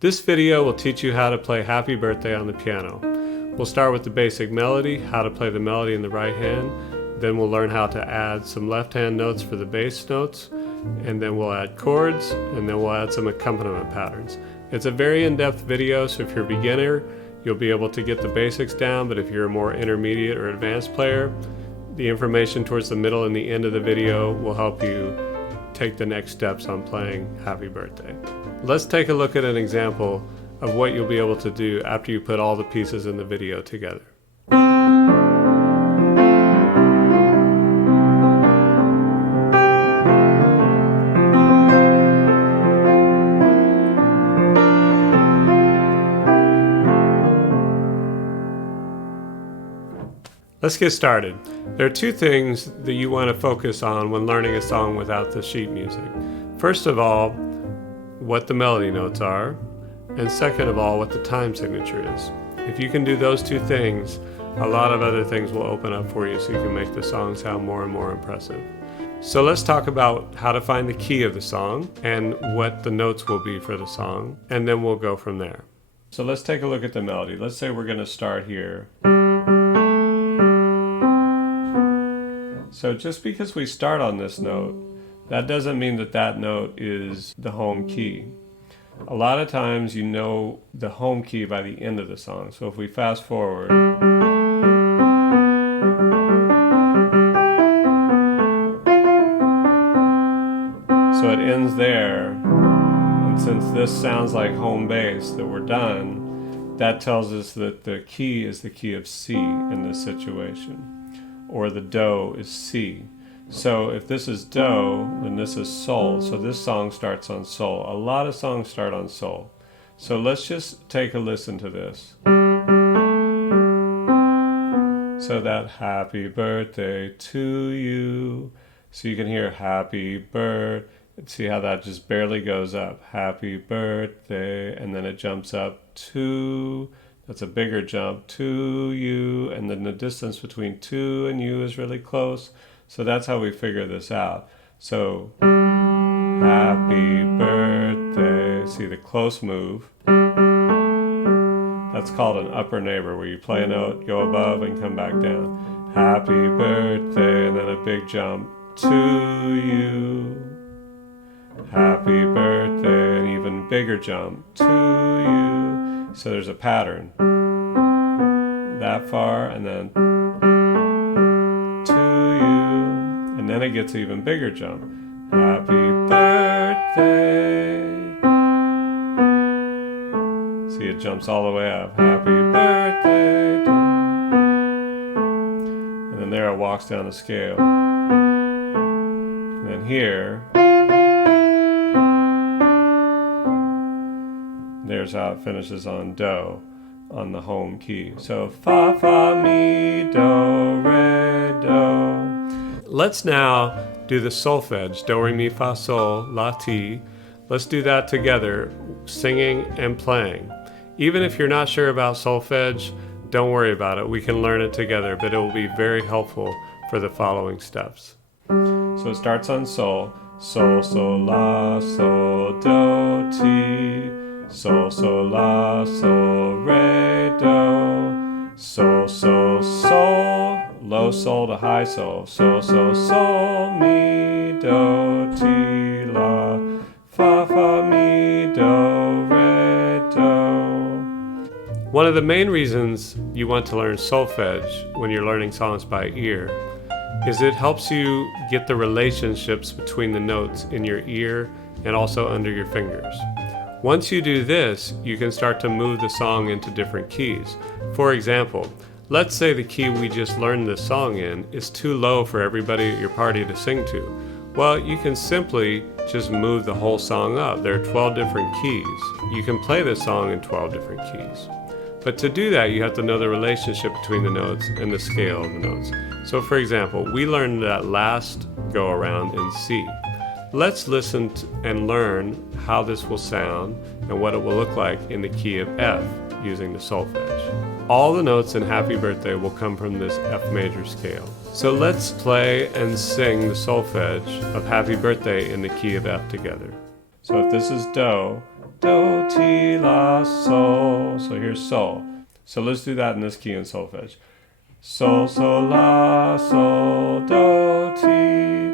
This video will teach you how to play Happy Birthday on the piano. We'll start with the basic melody, how to play the melody in the right hand. Then we'll learn how to add some left hand notes for the bass notes. And then we'll add chords, and then we'll add some accompaniment patterns. It's a very in-depth video, so if you're a beginner, you'll be able to get the basics down, but if you're a more intermediate or advanced player, the information towards the middle and the end of the video will help you take the next steps on playing Happy Birthday. Let's take a look at an example of what you'll be able to do after you put all the pieces in the video together. Let's get started. There are two things that you want to focus on when learning a song without the sheet music. First of all, what the melody notes are, and second of all, what the time signature is. If you can do those two things, a lot of other things will open up for you so you can make the song sound more and more impressive. So let's talk about how to find the key of the song and what the notes will be for the song, and then we'll go from there. So let's take a look at the melody. Let's say we're going to start here. So just because we start on this note, that doesn't mean that that note is the home key. A lot of times you know the home key by the end of the song. So if we fast forward, so it ends there, and since this sounds like home bass that we're done, that tells us that the key is the key of C in this situation. Or the Do is C. So if this is Do, then this is Sol. So this song starts on Sol. A lot of songs start on Sol. So let's just take a listen to this. So that happy birthday to you. So you can hear happy birthday. See how that just barely goes up. Happy birthday. And then it jumps up to. That's a bigger jump, to you, and then the distance between to and you is really close. So that's how we figure this out. So, happy birthday. See the close move. That's called an upper neighbor, where you play a note, go above, and come back down. Happy birthday, and then a big jump, to you. Happy birthday, an even bigger jump, to you. So there's a pattern. That far, and then to you, and then it gets an even bigger jump. Happy birthday. See, it jumps all the way up. Happy birthday. And then there it walks down the scale. And then here, there's how it finishes on Do, on the home key. So fa, fa, mi, do, re, do. Let's now do the solfege, do, re, mi, fa, sol, la, ti. Let's do that together, singing and playing. Even if you're not sure about solfege, don't worry about it. We can learn it together, but it will be very helpful for the following steps. So it starts on Sol. Sol, sol, la, sol, do, ti. Sol, sol, la, sol, re, do. Sol, sol, sol. Low sol to high sol. Sol, sol, sol, mi, do, ti, la. Fa, fa, mi, do, re, do. One of the main reasons you want to learn solfege when you're learning songs by ear is it helps you get the relationships between the notes in your ear and also under your fingers. Once you do this, you can start to move the song into different keys. For example, let's say the key we just learned this song in is too low for everybody at your party to sing to. Well, you can simply just move the whole song up. There are 12 different keys. You can play this song in 12 different keys. But to do that, you have to know the relationship between the notes and the scale of the notes. So for example, we learned that last go around in C. Let's listen and learn how this will sound and what it will look like in the key of F using the solfege. All the notes in Happy Birthday will come from this F major scale. So let's play and sing the solfege of Happy Birthday in the key of F together. So if this is Do, do, ti, la, sol. So here's sol. So let's do that in this key in solfege. Sol, sol, la, sol, do, ti.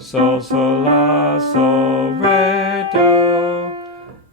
Sol, sol, la, sol, re, do.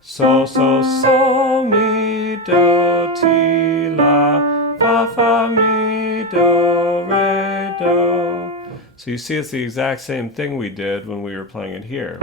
Sol, sol, sol, mi, do, ti, la, fa, fa, mi, do, re, do. So you see it's the exact same thing we did when we were playing it here.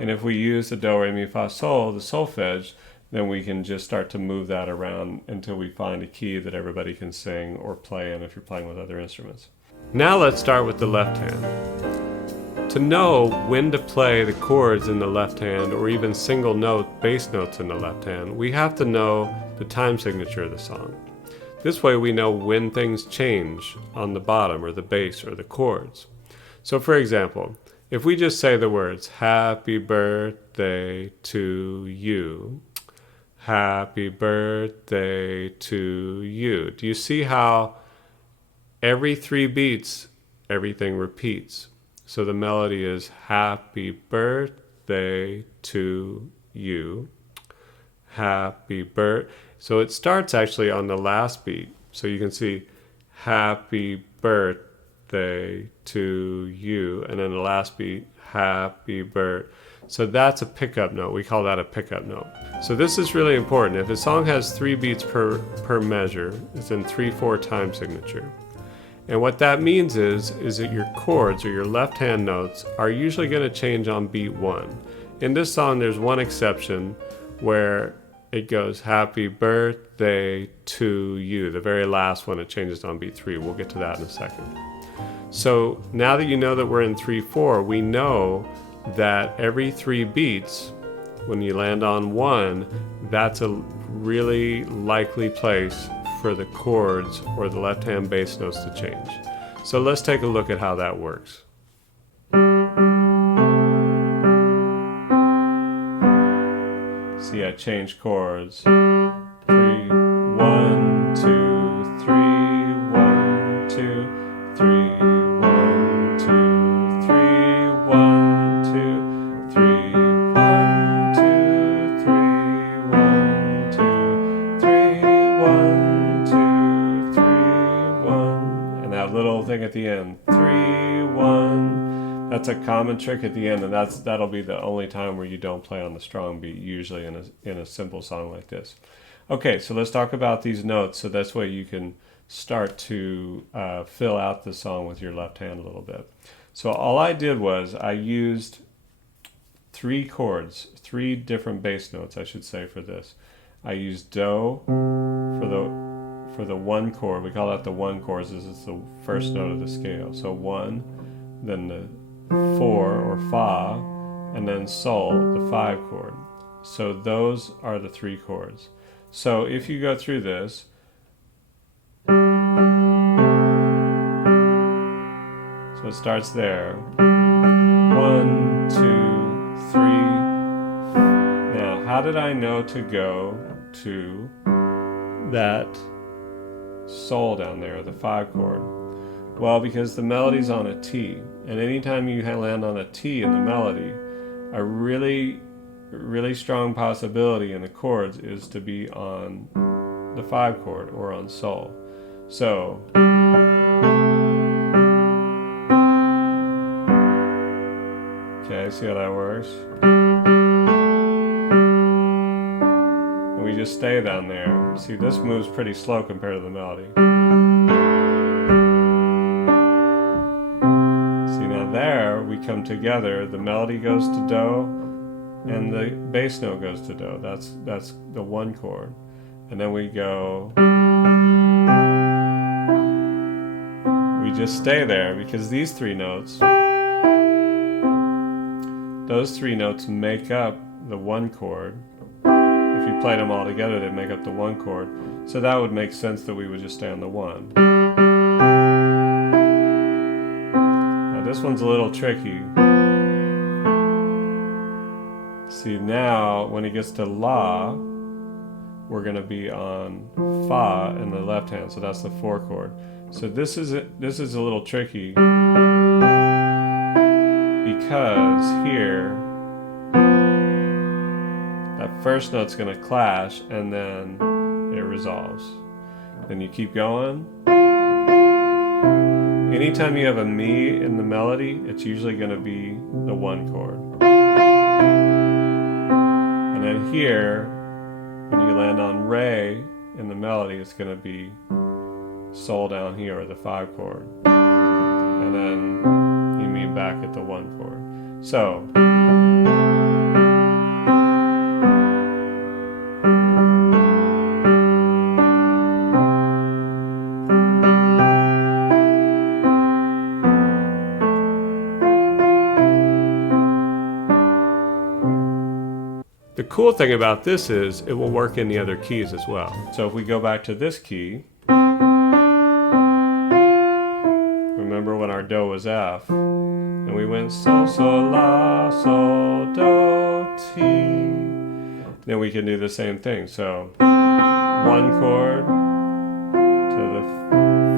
And if we use the do, re, mi, fa, sol, the solfege, then we can just start to move that around until we find a key that everybody can sing or play in if you're playing with other instruments. Now let's start with the left hand. To know when to play the chords in the left hand or even single note bass notes in the left hand, we have to know the time signature of the song. This way we know when things change on the bottom or the bass or the chords. So for example, if we just say the words, happy birthday to you, happy birthday to you. Do you see how every 3 beats, everything repeats? So the melody is happy birthday to you, happy birthday. So it starts actually on the last beat. So you can see happy birthday to you, and then the last beat, happy birthday. So that's a pickup note. We call that a pickup note. So this is really important. If a song has 3 beats per measure, it's in 3/4 time signature. And what that means is that your chords or your left-hand notes are usually going to change on beat 1. In this song, there's one exception where it goes happy birthday to you. The very last one, it changes on beat 3. We'll get to that in a second. So now that you know that we're in 3/4, we know that every 3 beats, when you land on 1, that's a really likely place for the chords or the left-hand bass notes to change. So let's take a look at how that works. See, I changed chords. 3, 1, 2, 3, 1, 2, 3, 1, 2, 3, 1, 2, 3, 1, 2, 3, 1, 2, 3, 1, 2, 3, 1. And that little thing at the end, 3, 1. That's a common trick at the end, and that'll be the only time where you don't play on the strong beat, usually in a simple song like this. Okay, so let's talk about these notes, so this way you can start to fill out the song with your left hand a little bit. So all I did was I used 3 chords, 3 different bass notes, I should say, for this. I used do for the 1 chord. We call that the 1 chord. This is the first note of the scale. So 1, then the 4 or fa, and then sol, the 5 chord. So those are the 3 chords. So if you go through this, so it starts there. 1, 2, 3. Now, how did I know to go to that sol down there, the 5 chord? Well, because the melody's on a T, and anytime you land on a T in the melody, a really strong possibility in the chords is to be on the 5 chord or on sol. So okay, see how that works? And we just stay down there. See, this moves pretty slow compared to the melody. There we come together, the melody goes to do and the bass note goes to do. That's the 1 chord. And then we go, we just stay there because these 3 notes, those 3 notes make up the 1 chord. If you played them all together, they make up the 1 chord. So that would make sense that we would just stay on the 1. This one's a little tricky. See, now when it gets to la, we're going to be on fa in the left hand, so that's the 4 chord. So this is a little tricky because here that first note's going to clash, and then it resolves. Then you keep going. Anytime you have a mi in the melody, it's usually going to be the 1 chord. And then here, when you land on re in the melody, it's going to be sol down here, or the 5 chord. And then you mi back at the 1 chord. So, the cool thing about this is it will work in the other keys as well. So if we go back to this key, remember when our do was F, and we went sol, sol, la, sol, do, ti. Then we can do the same thing. So 1 chord to the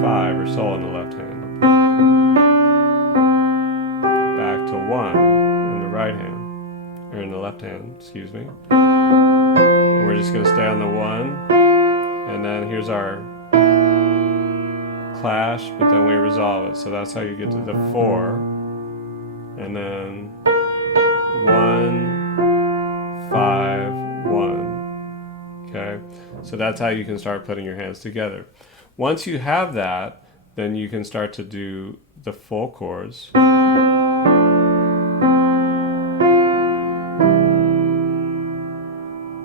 5 or sol in the left hand. Back to 1 in the right hand. Or in the left hand, excuse me. And we're just going to stay on the 1, and then here's our clash, but then we resolve it. So that's how you get to the 4, and then 1, 5, 1. Okay, so that's how you can start putting your hands together. Once you have that, then you can start to do the full chords.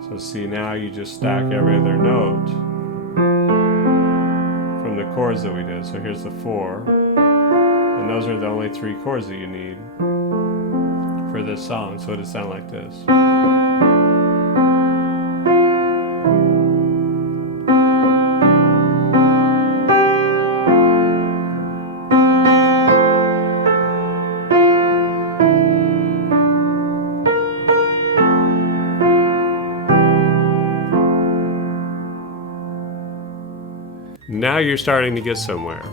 So see, now you just stack every other note from the chords that we did. So here's the 4, and those are the only 3 chords that you need for this song. So it'll sound like this. Now you're starting to get somewhere.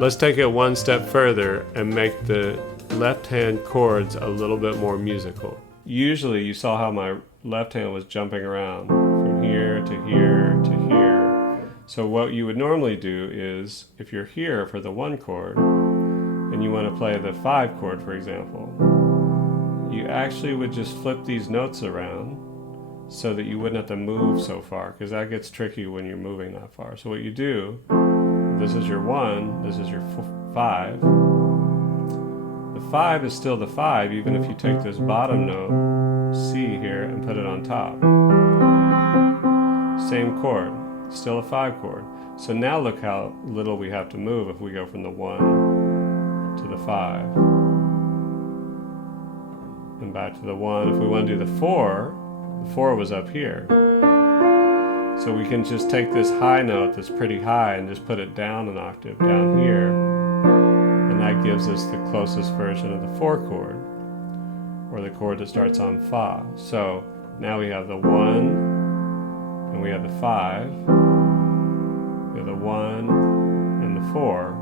Let's take it one step further and make the left hand chords a little bit more musical. Usually you saw how my left hand was jumping around from here to here to here. So what you would normally do is, if you're here for the 1 chord and you want to play the 5 chord, for example, you actually would just flip these notes around so that you wouldn't have to move so far, because that gets tricky when you're moving that far. So what you do, this is your 1, this is your 5. The 5 is still the 5, even if you take this bottom note, C here, and put it on top. Same chord, still a 5 chord. So now look how little we have to move if we go from the 1 to the 5. And back to the 1. If we want to do the 4, the 4 was up here. So we can just take this high note that's pretty high and just put it down an octave down here. And that gives us the closest version of the 4 chord, or the chord that starts on Fa. So now we have the 1, and we have the 5, we have the 1 and the 4.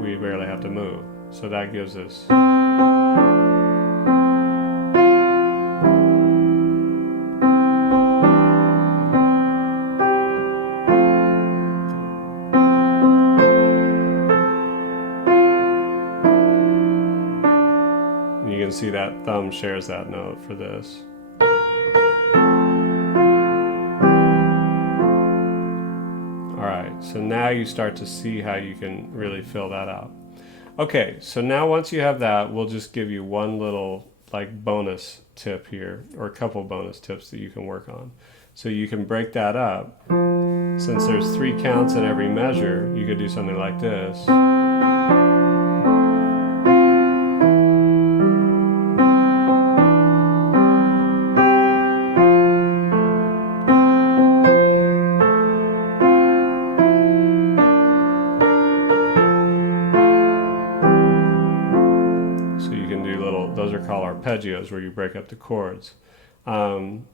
We barely have to move. So that gives us see that thumb shares that note for this. Alright, so now you start to see how you can really fill that out. Okay, so now once you have that, we'll just give you one little bonus tip here, or a couple bonus tips that you can work on. So you can break that up. Since there's 3 counts in every measure, you could do something like this. Those are called arpeggios, where you break up the chords. And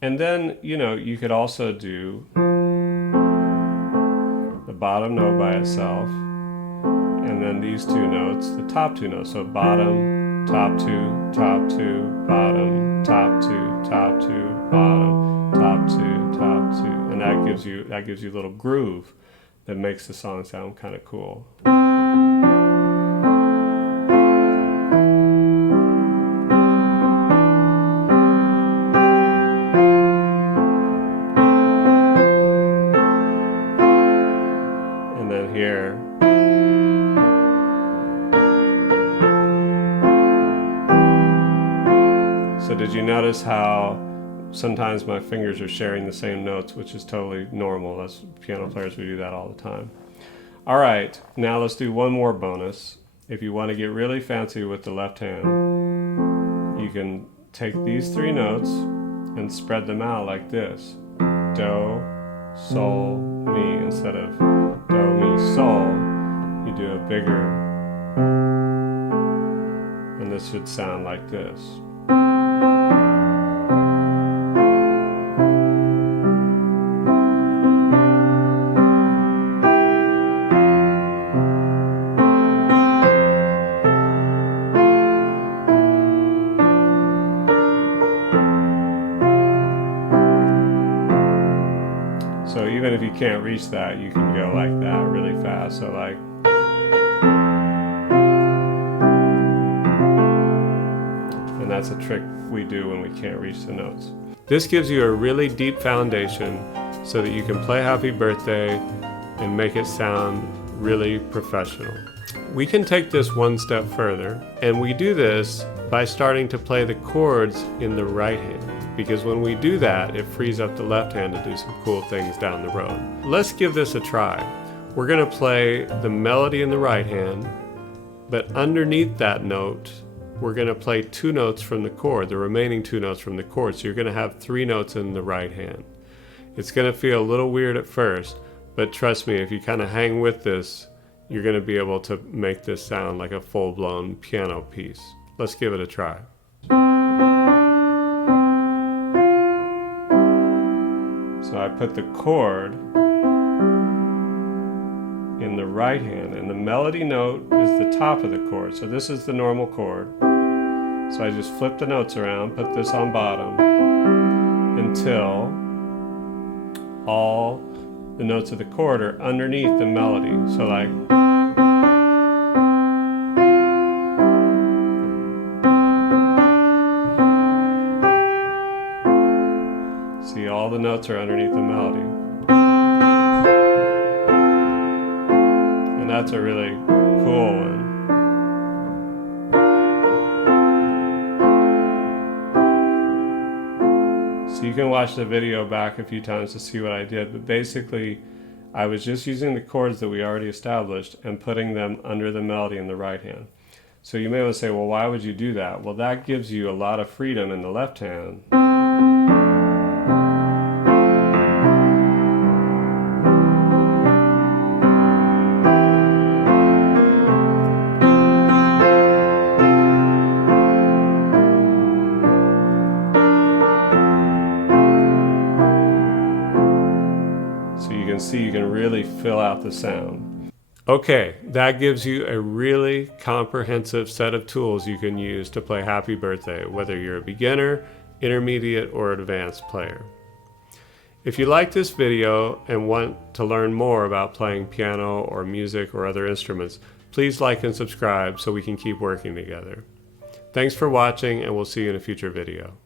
then, you could also do the bottom note by itself, and then these 2 notes, the top 2 notes. So bottom, top 2, bottom, top 2, top 2, bottom, top 2, top 2, and that gives you a little groove that makes the song sound kind of cool. And then here. So did you notice how sometimes my fingers are sharing the same notes, which is totally normal. That's piano players, we do that all the time. All right, now let's do one more bonus. If you want to get really fancy with the left hand, you can take these 3 notes and spread them out like this. Do, sol, mi. Instead of do, mi, sol, you do a bigger, and this should sound like this. So even if you can't reach that, you can go like that really fast. So like, and that's a trick we do when we can't reach the notes. This gives you a really deep foundation so that you can play Happy Birthday and make it sound really professional. We can take this one step further, and we do this by starting to play the chords in the right hand, because when we do that, it frees up the left hand to do some cool things down the road. Let's give this a try. We're going to play the melody in the right hand, but underneath that note, we're going to play 2 notes from the chord, the remaining 2 notes from the chord. So you're going to have 3 notes in the right hand. It's going to feel a little weird at first, but trust me, if you kind of hang with this, you're going to be able to make this sound like a full-blown piano piece. Let's give it a try. So I put the chord in the right hand, and the melody note is the top of the chord. So this is the normal chord. So I just flip the notes around, put this on bottom, until all the notes of the chord are underneath the melody. So like, see, all the notes are underneath the melody. And that's a really cool one. So you can watch the video back a few times to see what I did, but basically I was just using the chords that we already established and putting them under the melody in the right hand. So you may want to say, well, why would you do that? Well, that gives you a lot of freedom in the left hand. See, you can really fill out the sound. Okay, that gives you a really comprehensive set of tools you can use to play Happy Birthday, whether you're a beginner, intermediate, or advanced player. If you like this video and want to learn more about playing piano or music or other instruments, please like and subscribe so we can keep working together. Thanks for watching, and we'll see you in a future video.